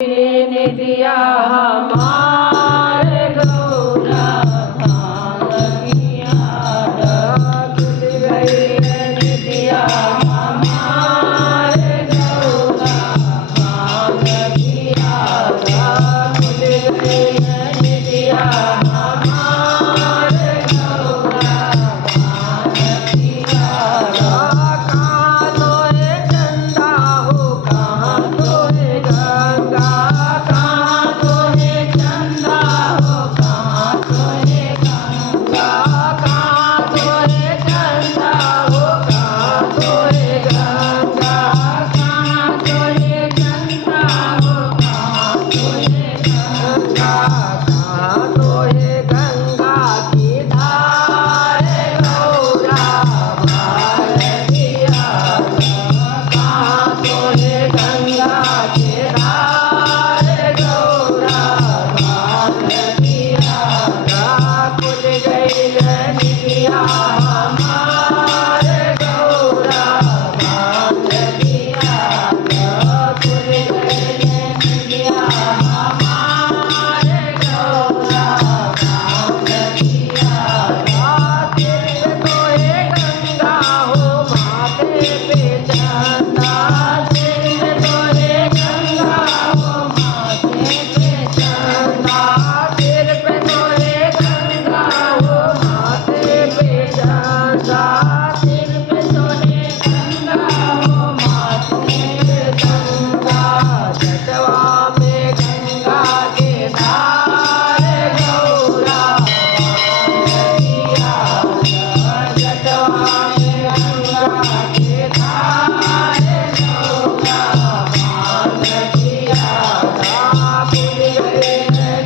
निधिया हमारे गौरा भांग पिया खुल गई निधिया हमारे गौरा भांग पिया खुल गई निधिया हमारे गौरा भांग पिया कहाँ तो है चंदा हो कहाँ तो है गंगा कहाँ तो है चंदा हो कहाँ तो है गंगा कहाँ तो है चंदा हो कहाँ तो है गंगा कहाँ तो है चंदा हो कहाँ तो है गंगा कहाँ तो है गंगा की धार गौरा भारतिया कहाँ तो है गंगा के धार गौरा भारतिया खुल गई निधिया हमारे गौरा भारतिया खुल गई निधिया हमारे गौरा भारतिया सिर तो है गंगा हो माथे पे चंदा सिर तो है गंगा हो माथे पे चंदा सिर पे तो है गंगा हो माथे पे चंदा सिर पे तो है गंगा हो माथे पे चंदा जटवा में गंगा के धार गौरा भारतिया जटवा में गंगा के धार गौरा भारतिया खुल गई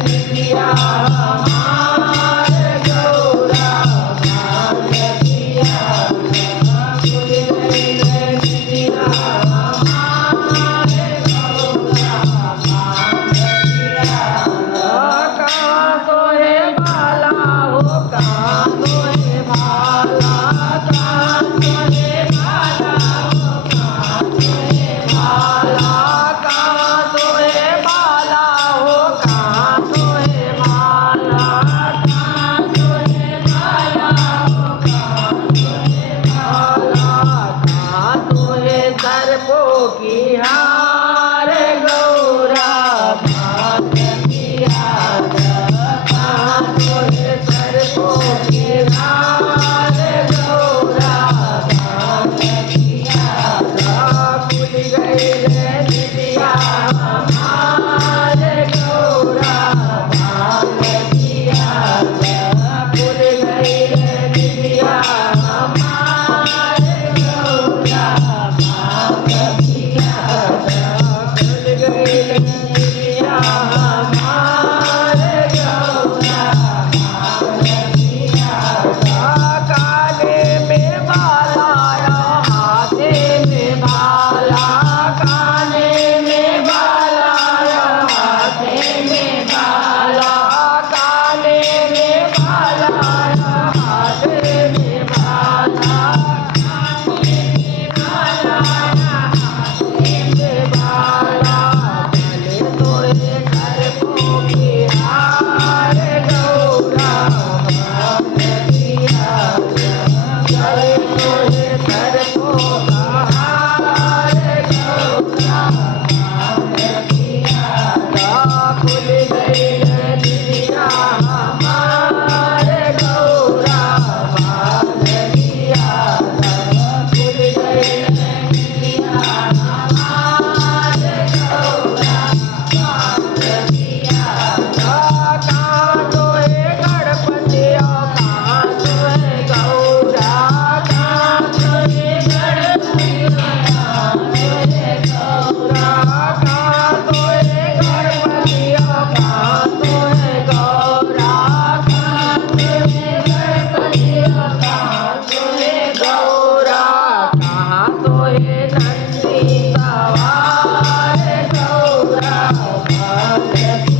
निधिया हमारे गौरा भारतिया खुल गई निधिया हमारे गौरा भारतिया कहाँ तो है बाला हो कहाँ तो है बाला कहाँ तो है बाला हो कहाँ तो है बाला कहाँ तो है बाला हो कहाँ तो है बाला कहाँ तो है बाला हो कहाँ तो है बाला कहाँ तो है सर्पों की हार गौरा भारतिया कहाँ तो है सर्पों की हार गौरा भारतिया खुल गई निधिया हमारे गौरा भारतिया खुल गई निधिया हमारे गौरा भारतिया खुल गई निधिया हमारे गौरा भारतिया काने में बाला हाथे में बाला काने में बाला हाथे में बाला काने में बाला हाथे में बाला काने में बाला हाथे में बाला गले तो है सर्पों की हार गौरा भारतिया गले तो है सर्पों का हार गौरा भारतिया खुल गई निधिया हमारे गौरा भारतिया खुल गई निधिया हमारे गौरा भारतिया कहाँ तो है गणपति कहाँ तो है गौरा कहाँ तो है गणपति कहाँ तो है गौरा कहाँ तो है गणपति कहाँ तो है गौरा कहाँ तो है गणपति कहाँ तो है गौरा कहाँ तो है नंदी सवार गौरा भारतिया